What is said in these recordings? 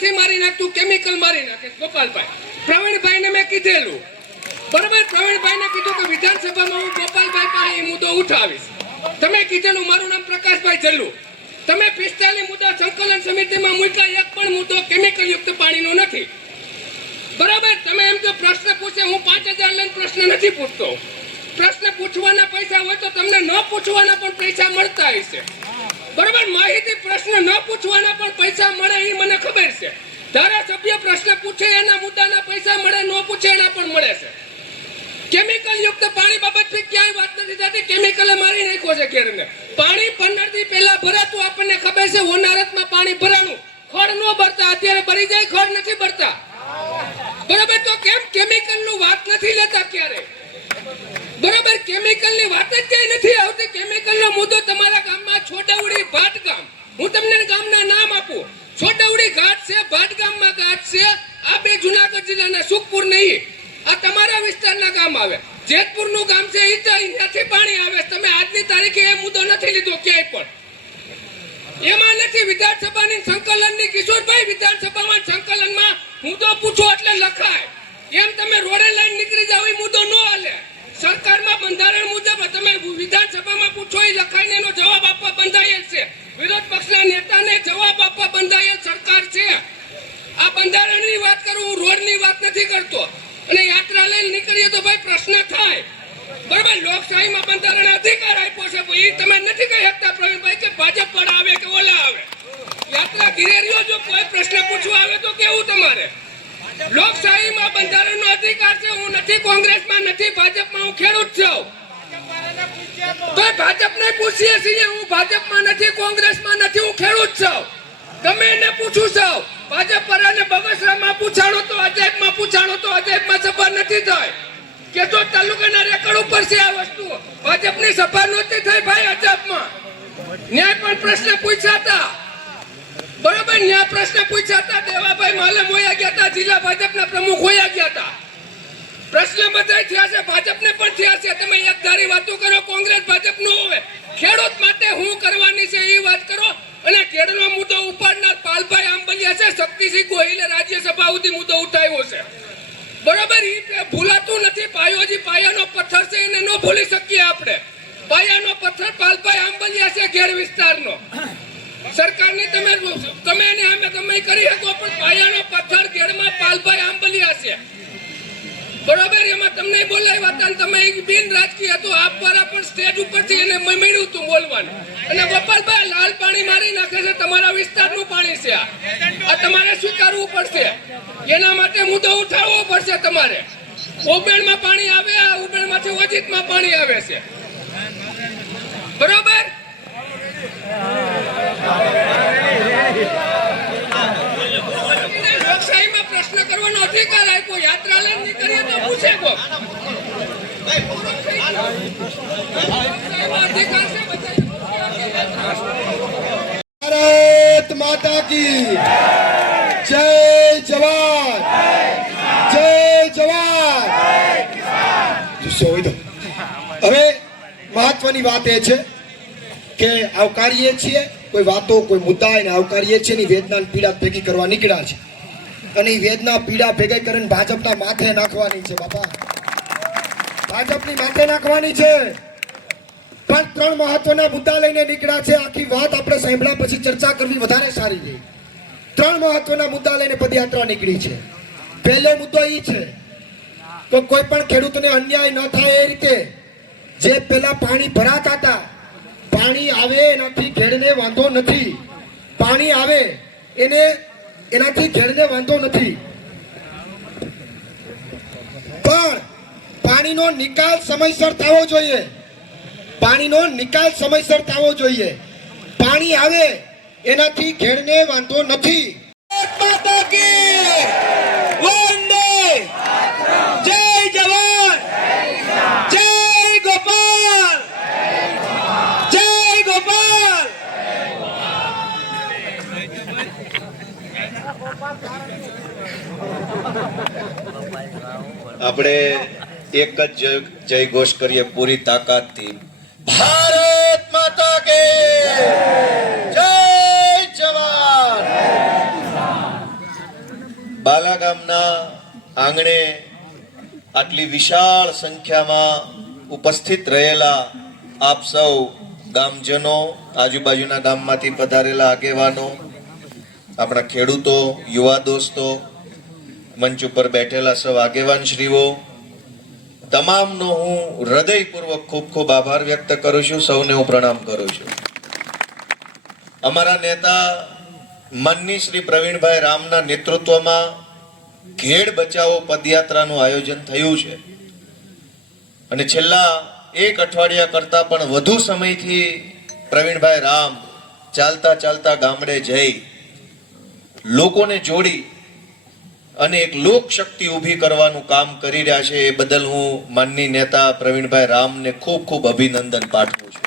નથી મારી નાખતું, કેમિકલ મારી નાખે. ગોપાલભાઈ, પ્રવીણભાઈને મેં કીધેલું, બરોબર, પ્રવીણભાઈને કીધું કે વિધાનસભામાં હું ગોપાલભાઈ પાસે એ મુદ્દો ઉઠાવીશ. તમે કીધેલું, મારું નામ પ્રકાશભાઈ જલ્લુ. તમે 45 મુદ્દા સંકલન સમિતિમાં મૂક્યા, એક પણ મુદ્દો કેમિકલ યુક્ત પાણીનો નથી. બરાબર, તમે એમ જો પ્રશ્ન પૂછે, હું 5000 લઈને પ્રશ્ન નથી પૂછતો. પ્રશ્ન પૂછવાના પૈસા હોય તો તમને ન પૂછવાના પણ પૈસા મળતા હશે. બરાબર, માહિતી પ્રશ્ન ન પૂછવાના પણ પૈસા મળે એ મને ખબર છે. ધારાસભ્ય પ્રશ્ન પૂછે એના મુદ્દાના પૈસા મળે, ન પૂછે એના પણ મળે છે. કેમિકલ યુક્ત પાણી બાબત ક્યાંય વાત નથી થતી. કેમિકલે મારી નાખ્યો છે ઘેરને. પાણી 15 દી પહેલા ભરાતું આપણને ખબર છે. હોનારતમાં પાણી ભરાણું, ખડ ન ભરતા, અત્યારે ભરી જાય, ખડ નથી ભરતા. બરાબર, તો કેમ કેમિકલ નું વાત નથી લેતા ક્યારે? બરાબર, કેમિકલ ની વાત જ કઈ નથી આવતી. કેમિકલ નો મુદ્દો તમારા ગામમાં છોડવડી ભાટ ગામ, હું તમને ગામના નામ આપું. છોડવડી ઘાટ છે, ભાટ ગામમાં ઘાટ છે. આ બે જુનાગઢ જિલ્લાના સુખપુર નહીં, આ તમારા વિસ્તારના ગામ આવે. જેતપુર નું ગામ છે, ત્યાંથી પાણી આવે. તમે આજની તારીખે એ મુદ્દો નથી લીધો ક્યાંય પણ. એમાં નથી વિધાનસભાની સંકલનની. કિશોરભાઈ, વિધાનસભામાં સંકલનમાં મુદ્દો પૂછો એટલે લખાય. એમ તમે રોડે લાઈન નીકળી જાવ એ મુદ્દો ન હાલે. સરકારમાં બંધારણ મુજબ તમે વિધાનસભામાં પૂછો એ લખાઈને એનો જવાબ આપવા બંધાયેલ છે. વિરોધ પક્ષના નેતાને જવાબ આપવા બંધાયેલ સરકાર છે. આ બંધારણની વાત કરું, હું રોડની વાત નથી કરતો. અને યાત્રા લઈને નીકળીએ તો ભાઈ પ્રશ્ન થાય. બરાબર, લોકશાહીમાં બંધારણ અધિકાર આપ્યો છે, એ તમે નથી કહી શકતા પ્રવીણભાઈ કે ભાજપ પણ આવે કે ઓલા આવે. યાત્રા ઘીરે રહ્યો, જો કોઈ પ્રશ્ન પૂછવા આવે તો કેવું તમારે? લોકશાહીમાં બંધારણનો અધિકાર છે. હું નથી કોંગ્રેસમાં, નથી ભાજપમાં, હું ખેડૂત છું. તો ભાજપને પૂછીએ છીએ. હું ભાજપમાં નથી, કોંગ્રેસમાં નથી, હું ખેડૂત છું. ગમે એને પૂછું છું. ભાજપ પરાને બગસરામાં પૂછાણો તો અજયબમાં પૂછાણો તો અજયબમાં સભા નથી થઈ. કેશોદ તાલુકાના રેકર્ડ ઉપર છે આ વસ્તુ. ભાજપની સભા નહોતી થઈ ભાઈ અજયબમાં. ન્યાય પણ પ્રશ્ન પૂછ્યા હતા. બરોબર, ન્યાય પ્રશ્ન પૂછ્યા હતા. દેવાભાઈ માલમ હોયા ગયા હતા, જિલ્લા ભાજપના પ્રમુખ હોયા ગયા હતા. પ્રશ્ન બધા થયા છે, ભાજપને પણ થયા છે. તમે એક ધારી વાતો કરો, કોંગ્રેસ ભાજપ નો હોય. ખેડૂત માટે હું કરવાની છે એ વાત કરો. અને ખેડનો મુદ્દો ઉપાડનાર પાલભાઈ આંબલિયા છે. શક્તિસિંહ ગોહિલે રાજ્યસભા સુધી મુદ્દો ઉઠાવ્યો છે. બરોબર, એ ભૂલાતું નથી. પાયોજી પાયાનો પથ્થર છે, એને ન ભૂલી શકીએ આપણે. પાયાનો પથ્થર પાલભાઈ આંબલિયા છે, ઘેર વિસ્તારનો. સરકારની તમે એને અમે ગમે કરી શકો, પણ પાયાનો પથ્થર ઘેરમાં પાલભાઈ આંબલિયા છે. બરોબર, એમાં તમને બોલાવ્યા હતા. તમે બિન રાજકીય હતો, આપવાળા પણ સ્ટેજ ઉપરથી એને મળ્યું હતું બોલવાનું. અને ગોપાલભાઈ લાલ પાણી મારી નાખે છે. તમારા વિસ્તારનું પાણી છે આ તમારે સ્વીકારવું પડશે. એના માટે મુદ્દો ઉઠાવવો પડશે તમારે. ઉબેણમાં પાણી આવે, આ ઉબેણમાંથી ઓજીતમાં પાણી આવે છે. બરોબર, લોકશાહીમાં પ્રશ્ન કરવાનો અધિકાર આપ્યો. યાત્રા લઈને નીકળીએ તો પૂછે કોક. ભારત માતા કી જય. જવાન જય જવાન. હવે મહત્વની વાત એ છે કે આવકારીએ છીએ કોઈ વાતો, કોઈ મુદ્દા એને આવકારીએ છીએ ની વેદના પીડા ભેગી કરવા નીકળ્યા છે. અને એ વેદના પીડા ભેગી કરીને ભાજપના માથે નાખવાની છે. બાપા, ભાજપની માથે નાખવાની છે. પણ 3 મહત્વના મુદ્દા લઈને નીકળ્યા છે. આખી વાત આપણે સાંભળ્યા પછી ચર્ચા કરવી વધારે સારી રહી. 3 મહત્વના મુદ્દા લઈને પદયાત્રા નીકળી છે. પહેલો મુદ્દો એ છે કે કોઈ પણ ખેડૂતને અન્યાય ન થાય એ રીતે જે પેલા પાણી ભરાતા હતા, પાણી આવે એનાથી ખેડને વાંધો નથી. પાણી આવે એનાથી ખેડને વાંધો નથી, પણ પાણીનો નિકાલ સમયસર થવો જોઈએ. પાણીનો નિકાલ સમયસર થવો જોઈએ. પાણી આવે એનાથી ખેડને વાંધો નથી. માતા કી વંદે જય જવાન જય ગોપાલ જય ગોપાલ. આપણે એક જ જય ઘોષ કરીએ પૂરી તાકાતથી. ભારત માતા કે જય જવાન. બાલા ગામના આંગણે આટલી વિશાળ સંખ્યામાં ઉપસ્થિત રહેલા આપ સૌ ગામજનો, આજુબાજુના ગામમાંથી પધારેલા આગેવાનો, આપણા ખેડૂતો, યુવા દોસ્તો, મંચ ઉપર બેઠેલા સૌ આગેવાનશ્રીઓ, તમામનો હું હૃદયપૂર્વક ખૂબ ખૂબ આભાર વ્યક્ત કરું છું. સૌને હું પ્રણામ કરું છું. અમારા નેતા માનની શ્રી પ્રવીણભાઈ રામના નેતૃત્વમાં ઘેડ બચાવો પદયાત્રાનું આયોજન થયું છે અને છેલ્લા એક અઠવાડિયા કરતા પણ વધુ સમયથી પ્રવીણભાઈ રામ ચાલતા ચાલતા ગામડે જઈ લોકોને જોડી અને એક લોક શક્તિ ઊભી કરવાનું કામ કરી રહ્યા છે. એ બદલ હું માનની નેતા પ્રવીણભાઈ રામને ખૂબ ખૂબ અભિનંદન પાઠવું છું.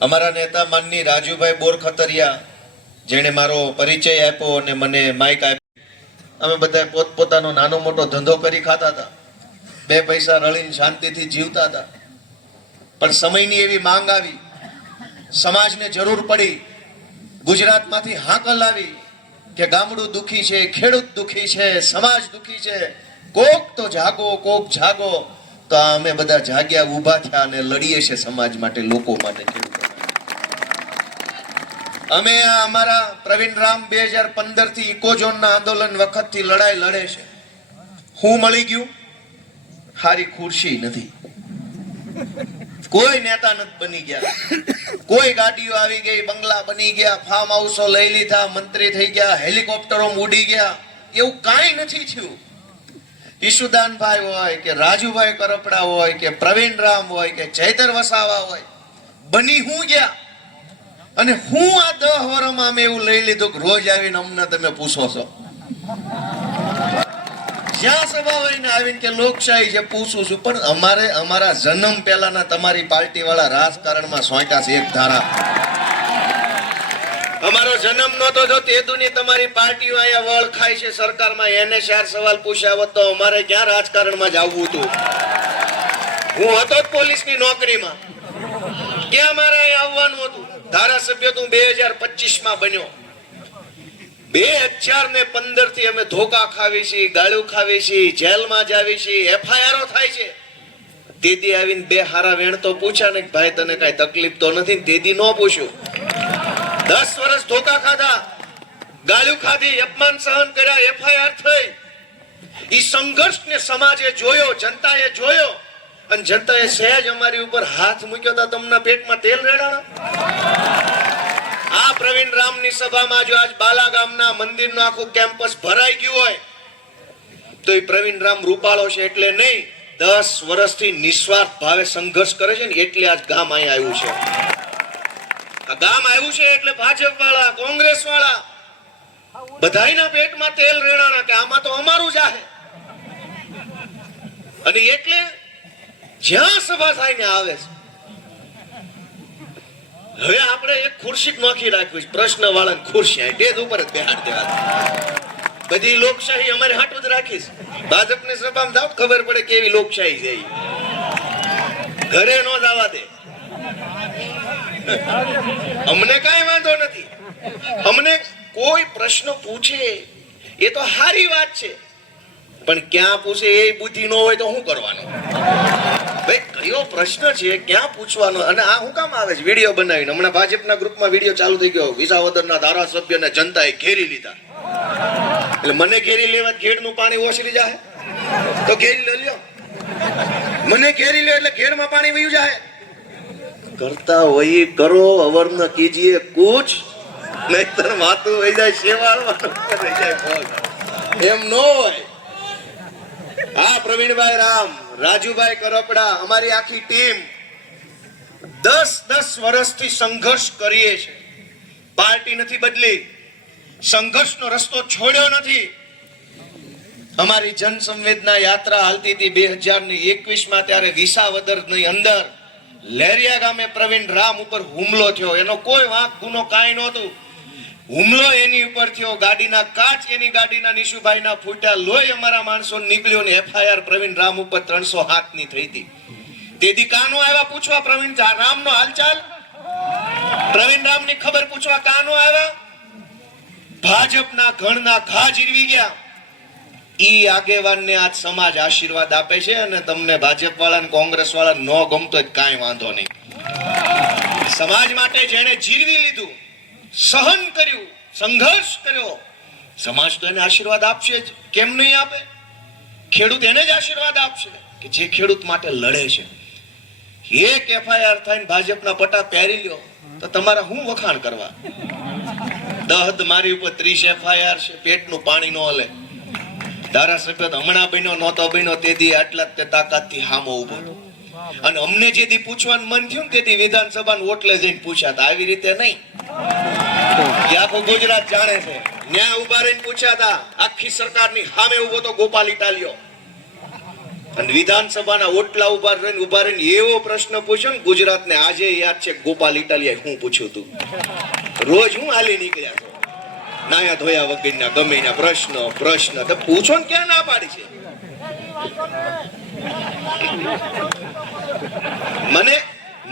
અમારા નેતા માનની રાજુભાઈ બોરખતરિયા, જેણે મારો પરિચય આપ્યો અને મને માઇક આપ્યો. અમે બધા પોતપોતાનો નાનો મોટો ધંધો કરી ખાતા હતા, બે પૈસા રળીને શાંતિથી જીવતા હતા. પણ સમયની એવી માંગ આવી, સમાજને જરૂર પડી, ગુજરાતમાંથી હાકલ આવી કે ગામડું દુખી છે, ખેડૂત દુખી છે, સમાજ દુખી છે, કોક તો જાગો, કોક જાગો. તો અમે બધા જાગ્યા, ઊભા થયા અને લડીએ છીએ સમાજ માટે, લોકો માટે, ખેડૂતો માટે. અમે અમારા પ્રવીણ રામ 2015 થી ઇકોઝોનના આંદોલન વખતથી લડાઈ લડે છે. હું મળી ગયું, હારી ખુરશી નથી, કોઈ નેતા નથી બની ગયા, કોઈ ગાડીઓ આવી ગઈ, બંગલા બની ગયા, ફાર્મ હાઉસો લઈ લીધા, મંત્રી થઈ ગયા, હેલિકોપ્ટરો ઉડી ગયા, એવું કાંઈ નથી થયું. ઈશુદાનભાઈ હોય કે રાજુભાઈ કરપડા હોય કે પ્રવીણ રામ હોય કે ચૈતર વસાવા હોય, બની હું ગયા. અને હું આ 10 વર્ષમાં અમે એવું લઈ લીધું કે રોજ આવીને અમને તમે પૂછો છો, જ્યાં સભા હોય ને આવીને કે લોકશાહી છે પૂછું છું. પણ અમારે અમારા જન્મ પહેલાના તમારી પાર્ટી વાળા રાજકારણમાં સોંટ્યા છે એક ધારા. અમારો જન્મ નહોતો તો તેદુની તમારી પાર્ટીઓ અહીંયા વળ ખાય છે સરકારમાં. એને 4 સવાલ પૂછ્યા હોત તો અમારે ક્યાં રાજકારણમાં જ આવવું હતું. હું હતો જ પોલીસની નોકરીમાં, ક્યાં અમારે અહીંયા આવવાનું હતું. ધારાસભ્ય તો 2025 બન્યો. 2015 થી અમે ધોકા ખાવી છીએ, ગાળું ખાવી છીએ, જેલમાં જાવી છીએ, એફઆઈઆર થાય છે. તેદી આવીને 2 હારા વેણ તો પૂછ્યા ને ભાઈ તને કઈ તકલીફ તો નથી? તેદી ન પૂછ્યું. 10 વર્ષ ધોકા ખાધા, ગાળું ખાધી, અપમાન સહન કર્યા, એફઆઈઆર થઈ. ઈ સંઘર્ષને સમાજે જોયો, જનતાએ જોયો અને જનતાએ સહેજ અમારી ઉપર હાથ મૂક્યો તો તમને પેટમાં તેલ રેડાણા. આ પ્રવીણ રામની સભામાં જો આજ બાલા ગામના મંદિરનું આખું કેમ્પસ ભરાઈ ગયું હોય તો એ પ્રવીણ રામ રૂપાળો છે એટલે નહીં, 10 વર્ષથી નિસ્વાર્થ ભાવે સંઘર્ષ કરે છે ને એટલે આજ ગામ અહીંયા આવ્યું છે. આ ગામ આવ્યું છે એટલે ભાજપ વાળા, કોંગ્રેસ વાળા બધાયના પેટમાં તેલ રેડાણા કે આમાં તો અમારું જ છે. અને એટલે જ્યાં સભા થાય ને આવે છે. હવે આપણે એક ખુરશી નોખી રાખવી, પ્રશ્ન વાળા ખુરશી ટેજ ઉપર જ બેહાડ દેવા. બધી લોકશાહી અમારે હાટું જ રાખીશ. ભાજપની સભામાં જાવ ખબર પડે કેવી લોકશાહી છે. ઘરે નો જવા દે. અમને કઈ વાંધો નથી. અમને કોઈ પ્રશ્ન પૂછે એ તો સારી વાત છે, પણ ક્યાં પૂછે એ બુદ્ધિ ન હોય તો શું કરવાનું? ભાઈ કયો પ્રશ્ન છે, ક્યાં પૂછવાનો? અને આ હું કામ આવે છે વિડીયો બનાવીને? હમણાં ભાજપના ગ્રુપમાં વિડીયો ચાલુ થઈ ગયો, વિસાવદરના ધારાસભ્યને જનતાએ ઘેરી લીધા. એટલે મને ઘેરી લેવા ઘેડનું પાણી ઓસરી જાય તો ઘેરી લ્યો, મને ઘેરી લે એટલે ઘેડમાં પાણી વયું જાય. કરતા હોય કરો, અવર ન કીજીએ કુછ, નહીતર માથું વહી જાય શેવાળવાનું રહી જાય પગ. એમ ન હોય. આ પ્રવીણભાઈ રામ, રાજુભાઈ કરપડા, અમારી આખી ટીમ 10 વર્ષથી સંઘર્ષ કરીએ છે. પાર્ટી નથી બદલી, સંઘર્ષનો રસ્તો છોડ્યો નથી. અમારી જન સંવેદના યાત્રા હાલતી હતી 2021 ત્યારે વિસાવદરની અંદર લેરિયા ગામે પ્રવીણ રામ ઉપર હુમલો થયો. એનો કોઈ વાંક ગુનો કાંઈ નહોતું. હુમલો એની ઉપર થયો, ગાડીના કાચ એની ગાડીના નિશુભાઈના ફૂટ્યા, લોહી અમારા માણસો નીકળ્યો ને એફઆઈઆર પ્રવીણ રામ ઉપર 307 ની થઈ હતી. તેથી કાનો આવ્યા પૂછવા પ્રવીણ રામનો હાલચાલ, પ્રવીણ રામની ખબર પૂછવા કાનો આવ્યા? ભાજપના ઘણના ઘા જીરવી ગયા. ઈ આગેવાનને આજ સમાજ આશીર્વાદ આપે છે અને તમને ભાજપ વાળા કોંગ્રેસ વાળા ન ગમતો જ કાંઈ વાંધો નહીં. સમાજ માટે જેણે જીરવી લીધું, સહન કર્યું, સંઘર્ષ કર્યો, સમાજ તો એને આશીર્વાદ આપશે જ. કેમ નહીં આપે? ખેડૂત એને જ આશીર્વાદ આપશે કે જે ખેડૂત માટે લડે છે. એક FIR થઈને ભાજપના પટા પહેરી લ્યો તો તમારા હું વખાણ કરવા? દહદ મારી ઉપર 30 FIR છે, પેટનું પાણી નો હલે. ધારાસભ્ય હમણાં બન્યો નહોતો બન્યો તેથી આટલા તે તાકાતથી હામો ઉભો. અને અમને જેથી પૂછવાનું મન થયું ને તેથી વિધાનસભાના ઓટલે જઈને પૂછ્યા હતા. આવી રીતે નહીં, એ આખું ગુજરાત જાણે છે. ન્યા ઉભા રહીને પૂછ્યા હતા, આખી સરકારની સામે ઉભો તો ગોપાલ ઇટાલિયો. અને વિધાનસભાના ઓટલા ઉભા રહીને એવો પ્રશ્ન પૂછ્યો ને ગુજરાતને આજે યાદ છે ગોપાલ ઇટાલિયાએ હું પૂછ્યું હતું. રોજ હું હાલી નીકળ્યા છો નાયા ધોયા વગરના ગમે ના પ્રશ્ન તો પૂછો ને ક્યાં ના પાડી છે.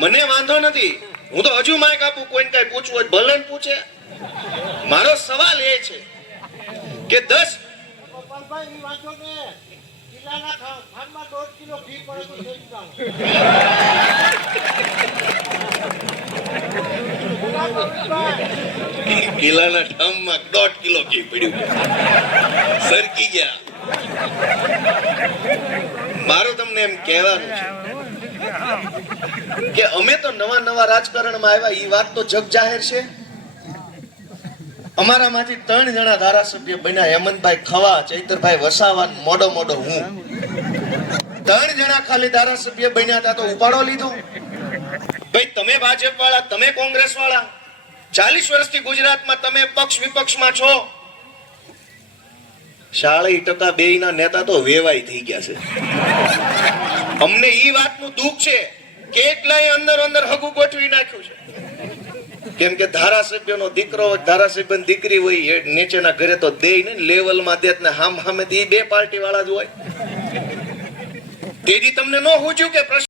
મને વાંધો નથી, હું તો હજુ માઇક આપું, કોઈને કઈ પૂછવું હોય ભલે ને પૂછે. મારો સવાલ એ છે કે 10 કિલ્લાના ઠામમાં 1.5 કિલો ઘી પડ્યું, સરકી ગયા. મારું તમને એમ કહેવાનું છે કે અમે તો નવા રાજકારણમાં આવ્યા, એ વાત તો જગ જાહેર છે. અમારામાંથી 3 જણા ધારાસભ્ય બન્યા. હેમંતભાઈ ખવા, ચૈતરભાઈ વસાવા, મોડો હું. 3 જણા ખાલી ધારાસભ્ય બન્યા હતા તો ઉપાડો લીધો. ભાઈ તમે ભાજપ વાળા, તમે કોંગ્રેસ વાળા, 40 વર્ષથી ગુજરાતમાં તમે પક્ષ વિપક્ષમાં છો. 40% બેયના નેતા તો વેવાઈ થઈ ગયા છે. અમને ઈ વાતનું દુઃખ છે કે કેટલાય અંદર હગું ગોઠવી નાખ્યું છે. કેમ કે ધારાસભ્યનો દીકરો હોય, ધારાસભ્યની દીકરી હોય, એ નીચેના ઘરે તો દે ને, લેવલમાં દે ને સામે 2 પાર્ટી વાળા જ હોય. તેથી તમને ન પૂછ્યું કે પ્રશ્ન